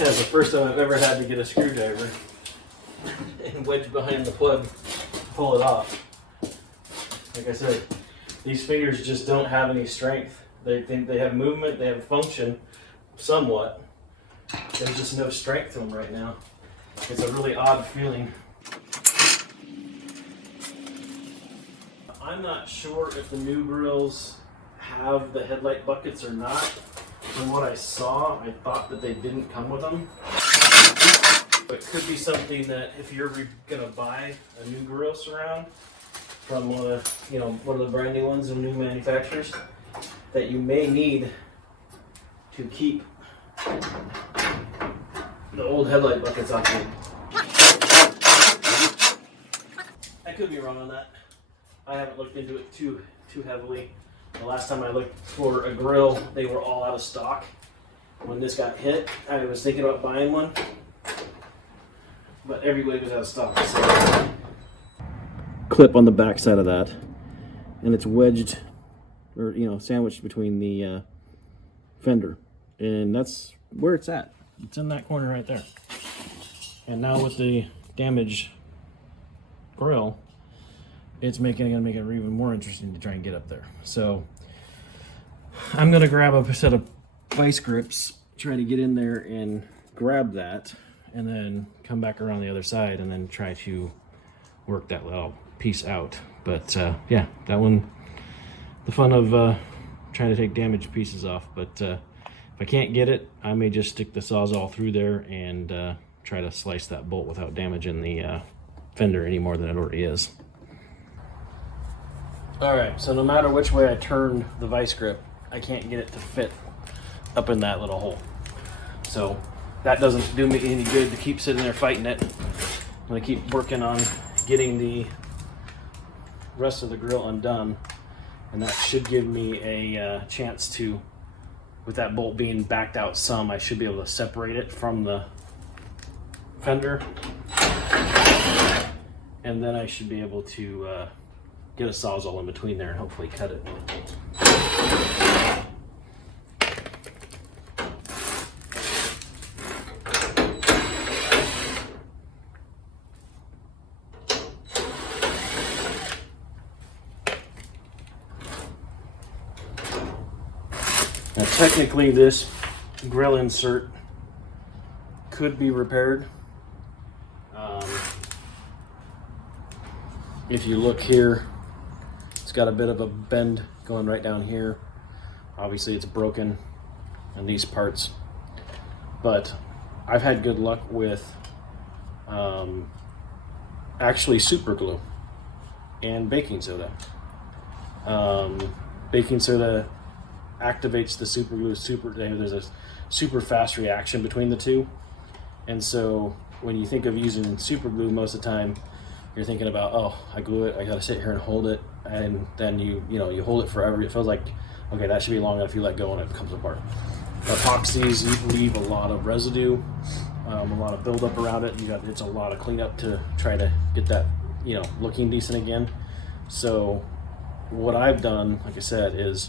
That's the first time I've ever had to get a screwdriver and wedge behind the plug, pull it off. Like I said, these fingers just don't have any strength. They think they have movement, they have function somewhat. There's just no strength to them right now. It's a really odd feeling. I'm not sure if the new grills have the headlight buckets or not. From what I saw, I thought that they didn't come with them. But it could be something that if you're gonna buy a new grill surround from one of the brand new ones and new manufacturers, that you may need to keep the old headlight buckets off you. I could be wrong on that. I haven't looked into it too heavily. The last time I looked for a grill, they were all out of stock. When this got hit, I was thinking about buying one, but everybody was out of stock. So. Clip on the back side of that, and it's wedged, or sandwiched between the fender, and that's where it's at. It's in that corner right there. And now with the damaged grill, it's gonna make it even more interesting to try and get up there. So I'm gonna grab a set of vice grips, try to get in there and grab that, and then come back around the other side and then try to work that little piece out. But yeah, that one, the fun of trying to take damaged pieces off. But if I can't get it, I may just stick the Sawzall through there and try to slice that bolt without damaging the fender any more than it already is. Alright, so no matter which way I turn the vice grip, I can't get it to fit up in that little hole. So that doesn't do me any good to keep sitting there fighting it. I'm going to keep working on getting the rest of the grill undone, and that should give me a chance to, with that bolt being backed out some, I should be able to separate it from the fender, and then I should be able to get a Sawzall in between there and hopefully cut it. Now technically this grill insert could be repaired. If you look here, it's got a bit of a bend going right down here. Obviously it's broken in these parts, but I've had good luck with actually super glue and baking soda. Baking soda activates the super glue there's a super fast reaction between the two, and so when you think of using super glue, most of the time you're thinking about, oh, I glue it, I gotta sit here and hold it, and then you hold it forever. It feels like, okay, that should be long enough, you let go and it comes apart. Epoxies, you leave a lot of residue, a lot of buildup around it. It's a lot of cleanup to try to get that looking decent again. So what I've done, like I said, is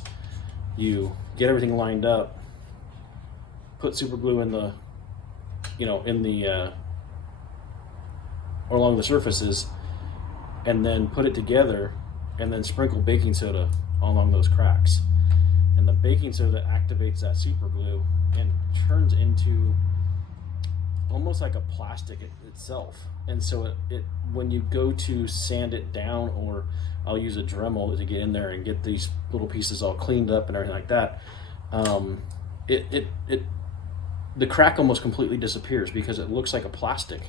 you get everything lined up, put super glue in the or along the surfaces, and then put it together, and then sprinkle baking soda along those cracks. And the baking soda activates that super glue and turns into almost like a plastic itself. And so it when you go to sand it down, or I'll use a Dremel to get in there and get these little pieces all cleaned up and everything like that, the crack almost completely disappears because it looks like a plastic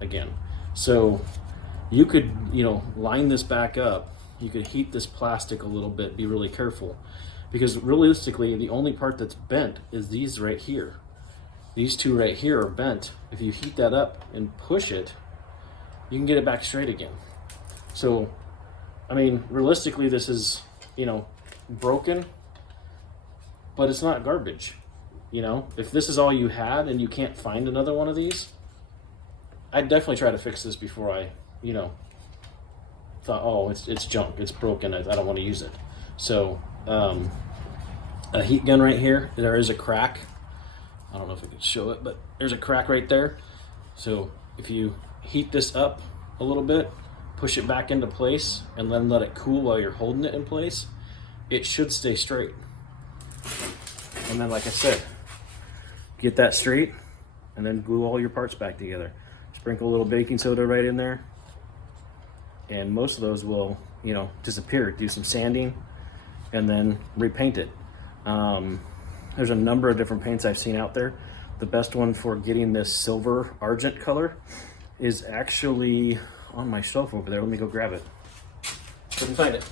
again. So you could line this back up, you could heat this plastic a little bit, be really careful, because realistically the only part that's bent is these right here. These two right here are bent. If you heat that up and push it, you can get it back straight again. So I mean, realistically this is broken, but it's not garbage. If this is all you had and you can't find another one of these, I'd definitely try to fix this before I thought, oh, it's junk, it's broken, I don't want to use it. So a heat gun right here, there is a crack I don't know if I can show it, but there's a crack right there. So if you heat this up a little bit, push it back into place, and then let it cool while you're holding it in place, it should stay straight. And then, like I said, get that straight and then glue all your parts back together. Sprinkle a little baking soda right in there, and most of those will, you know, disappear. Do some sanding and then repaint it. There's a number of different paints I've seen out there. The best one for getting this silver argent color is actually on my shelf over there. Let me go grab it. Couldn't find it,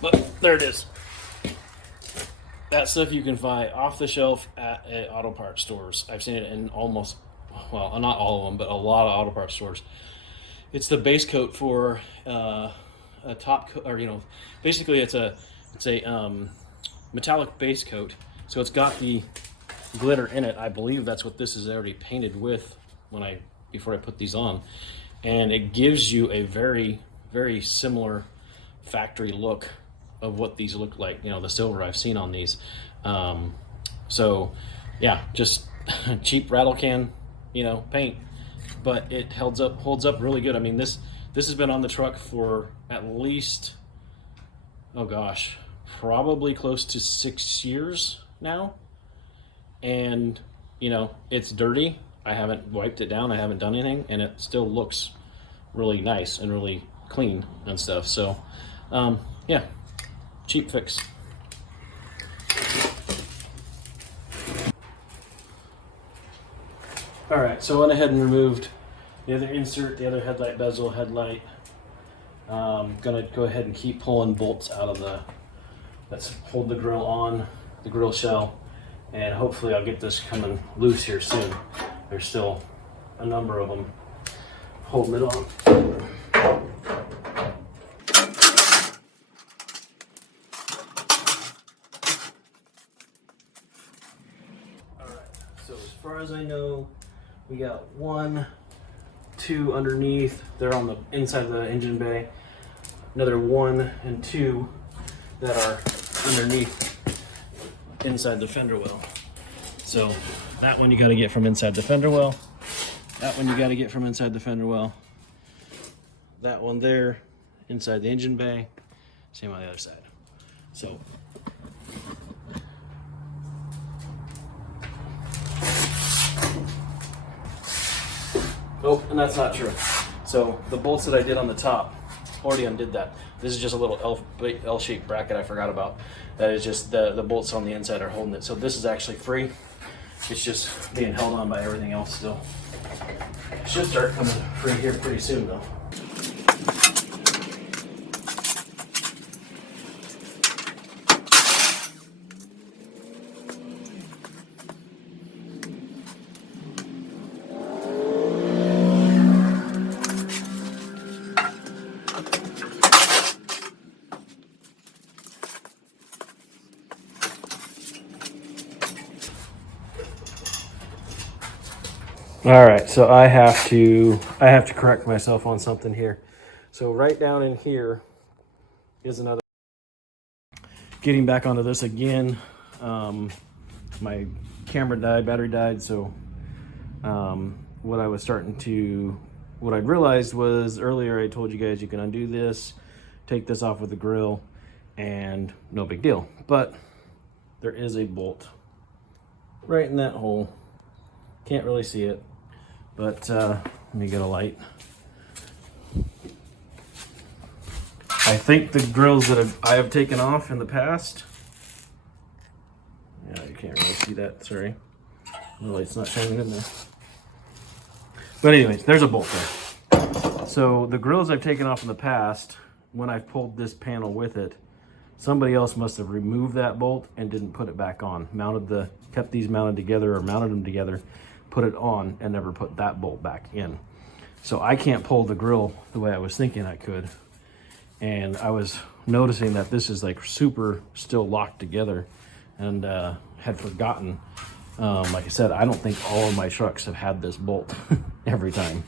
but there it is. That stuff you can buy off the shelf at auto parts stores. I've seen it in almost, well, not all of them, but a lot of auto parts stores. It's the base coat for a top coat, or, you know, basically it's a metallic base coat. So it's got the glitter in it. I believe that's what this is already painted with before I put these on. And it gives you a very, very similar factory look of what these look like, you know, the silver I've seen on these. So yeah, just cheap rattle can, you know, paint, but it holds up really good. I mean, this has been on the truck for at least, oh gosh, probably close to 6 years now. And, you know, it's dirty. I haven't wiped it down. I haven't done anything, and it still looks really nice and really clean and stuff. So, yeah, cheap fix. All right, so I went ahead and removed the other insert, the other headlight bezel, headlight. Gonna go ahead and keep pulling bolts out of let's hold the grill on, the grill shell, and hopefully I'll get this coming loose here soon. There's still a number of them holding it on. Alright, so as far as I know, we got 1, 2 underneath. They're on the inside of the engine bay. Another 1 and 2 that are underneath inside the fender well. So that one you got to get from inside the fender well. That one you got to get from inside the fender well. That one there inside the engine bay. Same on the other side. So oh, and that's not true. So the bolts that I did on the top, already undid that. This is just a little L-shaped bracket I forgot about. That is just the bolts on the inside are holding it. So this is actually free. It's just being held on by everything else still. It should start coming free here pretty soon though. All right, so I have to correct myself on something here. So right down in here is another. Getting back onto this again, my camera died, battery died. So what I realized was earlier I told you guys you can undo this, take this off with the grill, and no big deal. But there is a bolt right in that hole. Can't really see it. But let me get a light. I think the grills that I have taken off in the past. Yeah, you can't really see that, sorry. The light's not shining in there. But anyways, there's a bolt there. So the grills I've taken off in the past, when I've pulled this panel with it, somebody else must have removed that bolt and didn't put it back on. Kept these mounted together or mounted them together, put it on, and never put that bolt back in. So I can't pull the grill the way I was thinking I could. And I was noticing that this is like super still locked together, and had forgotten. Like I said, I don't think all of my trucks have had this bolt every time.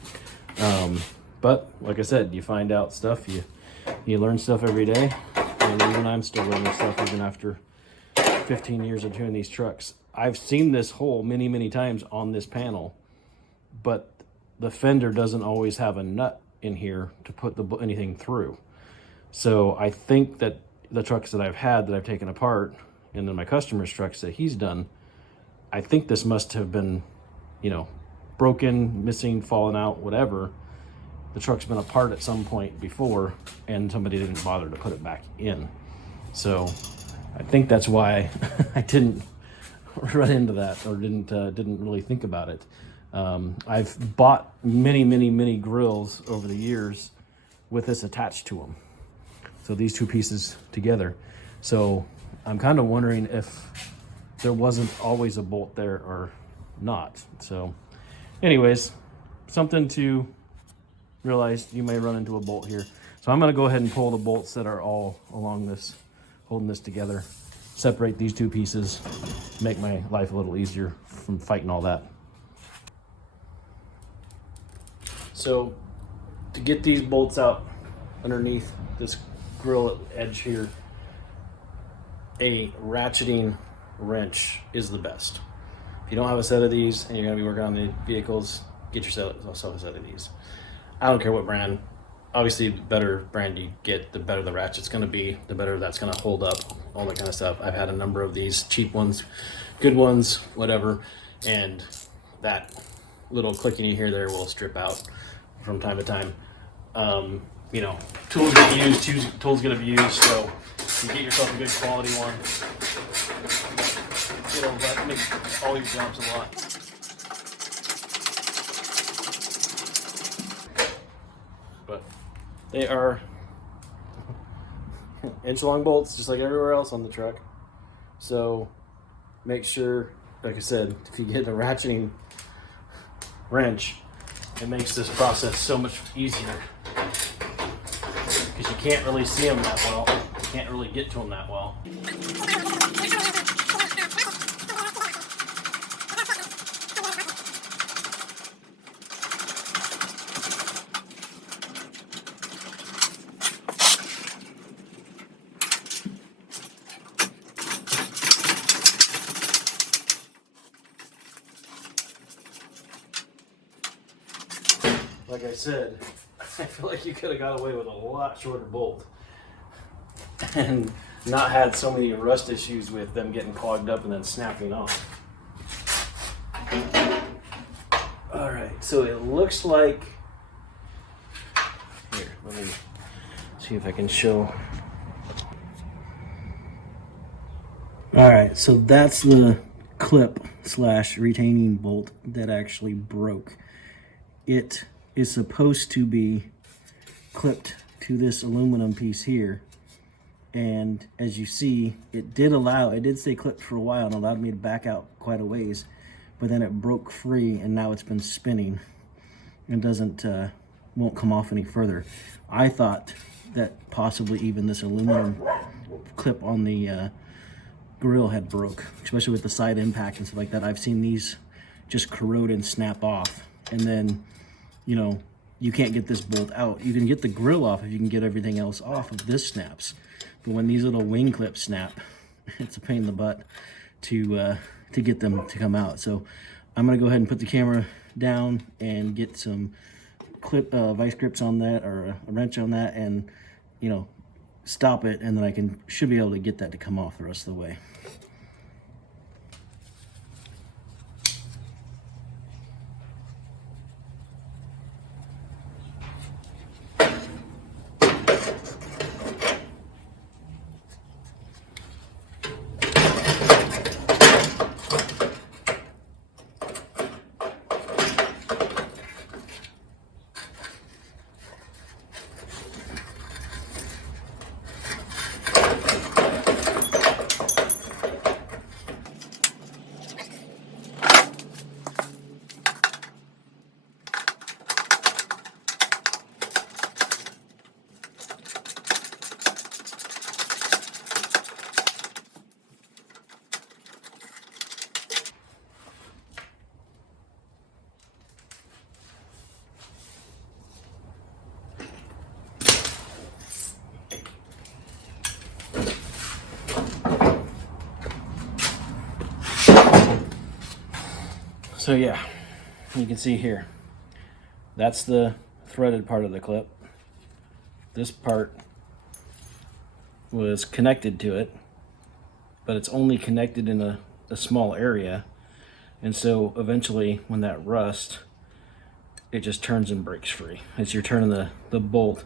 But like I said, you find out stuff, you learn stuff every day. And even I'm still learning stuff even after 15 years of doing these trucks. I've seen this hole many, many times on this panel, but the fender doesn't always have a nut in here to put anything through. So I think that the trucks that I've had that I've taken apart, and then my customer's trucks that he's done, I think this must have been, you know, broken, missing, fallen out, whatever. The truck's been apart at some point before, and somebody didn't bother to put it back in. So I think that's why I didn't run into that, or didn't really think about it. I've bought many grills over the years with this attached to them. So these two pieces together. So I'm kind of wondering if there wasn't always a bolt there or not. So anyways, something to realize, you may run into a bolt here. So I'm gonna go ahead and pull the bolts that are all along this, holding this together, separate these two pieces, make my life a little easier from fighting all that. So to get these bolts out underneath this grill edge here, a ratcheting wrench is the best. If you don't have a set of these and you're going to be working on the vehicles, get yourself a set of these. I don't care what brand. Obviously, the better brand you get, the better the ratchet's going to be, the better that's going to hold up, all that kind of stuff. I've had a number of these, cheap ones, good ones, whatever, and that little clicking you hear there will strip out from time to time. You know, tools get used, tools get abused, so you get yourself a good quality one. It'll make all your jobs a lot. But they are inch-long bolts, just like everywhere else on the truck. So make sure, like I said, if you get a ratcheting wrench, it makes this process so much easier. Because you can't really see them that well. You can't really get to them that well. Like I said, I feel like you could have got away with a lot shorter bolt and not had so many rust issues with them getting clogged up and then snapping off. All right, so it looks like, here, let me see if I can show. All right, so that's the clip / retaining bolt that actually broke. It is supposed to be clipped to this aluminum piece here, and as you see, it did stay clipped for a while and allowed me to back out quite a ways, but then it broke free and now it's been spinning and won't come off any further. I thought that possibly even this aluminum clip on the grill had broke, especially with the side impact and stuff like that. I've seen these just corrode and snap off, and then, you know, you can't get this bolt out. You can get the grill off if you can get everything else off if this snaps. But when these little wing clips snap, it's a pain in the butt to get them to come out. So I'm gonna go ahead and put the camera down and get some vice grips on that, or a wrench on that, and, you know, stop it, and then I should be able to get that to come off the rest of the way. So yeah, you can see here, that's the threaded part of the clip. This part was connected to it, but it's only connected in a small area. And so eventually when that rusts, it just turns and breaks free. As you're turning the bolt,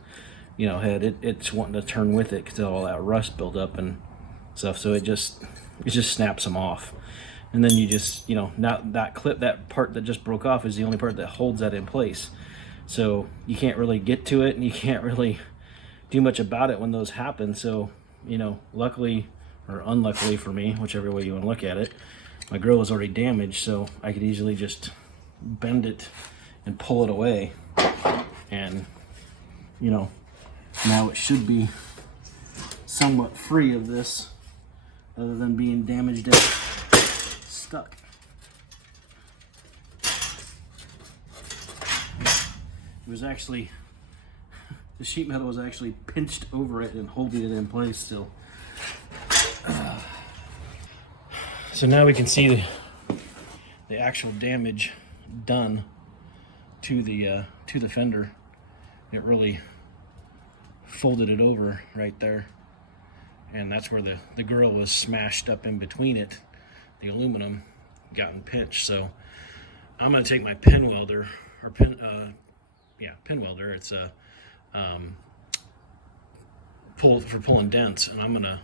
you know, head, it's wanting to turn with it because all that rust built up and stuff. So it just snaps them off. And then you just, you know, now that clip, that part that just broke off is the only part that holds that in place. So you can't really get to it and you can't really do much about it when those happen. So, you know, luckily or unluckily for me, whichever way you want to look at it, my grill was already damaged, so I could easily just bend it and pull it away. And, you know, now it should be somewhat free of this, other than being damaged and stuck. It was actually, the sheet metal was actually pinched over it and holding it in place still. So now we can see the actual damage done to the fender. It really folded it over right there, and that's where the grill was smashed up in between it. The aluminum gotten pinched. So I'm gonna take my pin welder or pin welder. It's a for pulling dents, and I'm gonna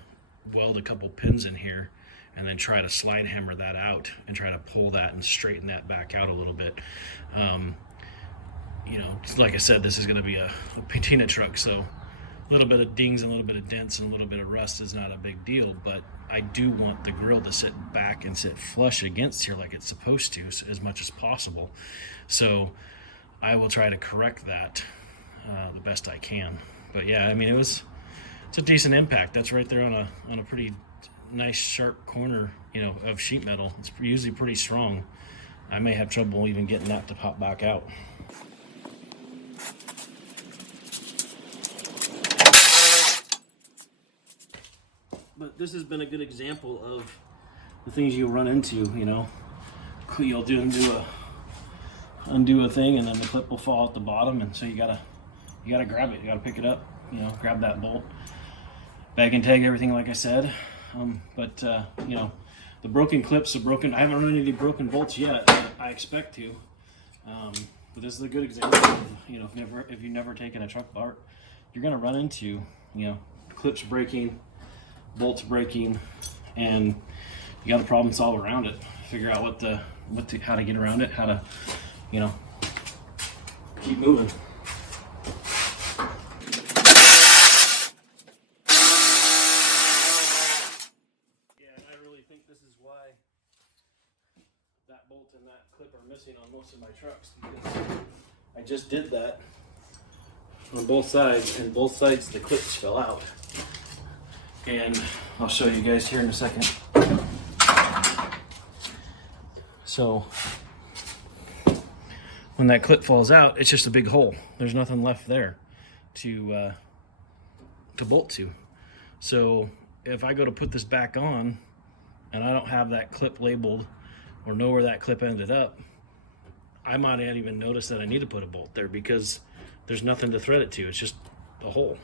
weld a couple pins in here and then try to slide hammer that out and try to pull that and straighten that back out a little bit. You know, like I said, this is going to be a patina truck, so a little bit of dings and a little bit of dents and a little bit of rust is not a big deal, but I do want the grill to sit back and sit flush against here like it's supposed to, as much as possible. So I will try to correct that the best I can. But yeah, I mean, it's a decent impact. That's right there on a pretty nice sharp corner, you know, of sheet metal. It's usually pretty strong. I may have trouble even getting that to pop back out. But this has been a good example of the things you run into, you know. You'll undo a thing and then the clip will fall at the bottom, and so you gotta grab it, you gotta pick it up, you know, grab that bolt. Bag and tag everything like I said. You know, the broken clips are broken. I haven't run any broken bolts yet. I expect to. But this is a good example of, you know, if you've never taken a truck apart, you're going to run into, you know, clips breaking, bolts breaking, and you got to problem solve around it. Figure out how to get around it, how to, you know, keep moving. That bolt and that clip are missing on most of my trucks because I just did that on both sides, and both sides the clips fell out. And I'll show you guys here in a second. So when that clip falls out, it's just a big hole. There's nothing left there to bolt to. So if I go to put this back on and I don't have that clip labeled or know where that clip ended up, I might not even notice that I need to put a bolt there because there's nothing to thread it to. It's just a hole.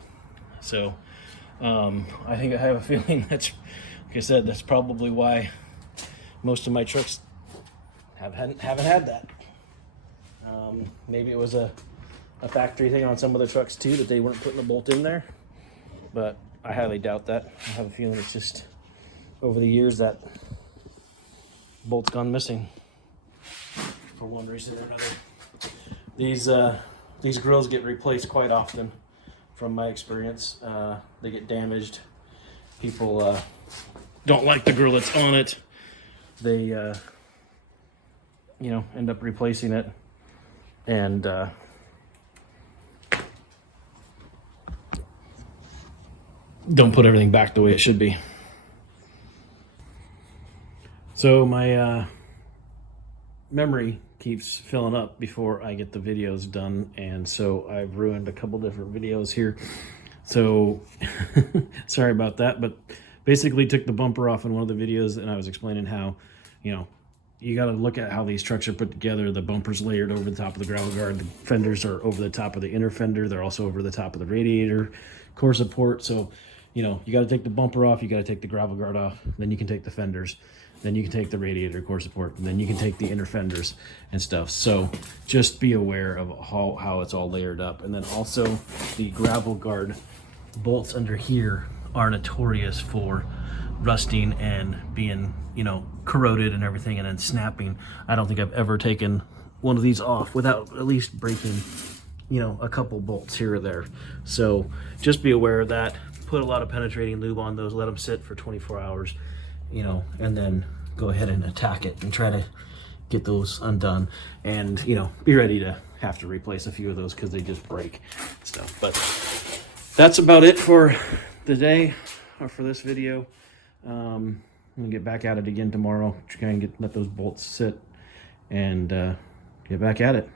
So I think I have a feeling that's, like I said, that's probably why most of my trucks haven't had that. Maybe it was a factory thing on some of the trucks too, that they weren't putting a bolt in there, but I highly doubt that. I have a feeling it's just over the years that bolt's gone missing for one reason or another. These grills get replaced quite often from my experience. They get damaged. People don't like the grill that's on it. They you know, end up replacing it, and don't put everything back the way it should be. So my memory keeps filling up before I get the videos done, and so I've ruined a couple different videos here. So sorry about that, but basically took the bumper off in one of the videos, and I was explaining how, you know, you got to look at how these trucks are put together. The bumper's layered over the top of the gravel guard. The fenders are over the top of the inner fender. They're also over the top of the radiator core support. So, you know, you got to take the bumper off. You got to take the gravel guard off. Then you can take the fenders. Then you can take the radiator core support. And then you can take the inner fenders and stuff. So just be aware of how it's all layered up. And then also the gravel guard bolts under here are notorious for rusting and being, you know, corroded and everything, and then snapping. I don't think I've ever taken one of these off without at least breaking, you know, a couple bolts here or there. So just be aware of that. Put a lot of penetrating lube on those, let them sit for 24 hours, you know, and then go ahead and attack it and try to get those undone. And, you know, be ready to have to replace a few of those because they just break stuff. But that's about it for the day, or for this video. I'm gonna get back at it again tomorrow, try and let those bolts sit and get back at it.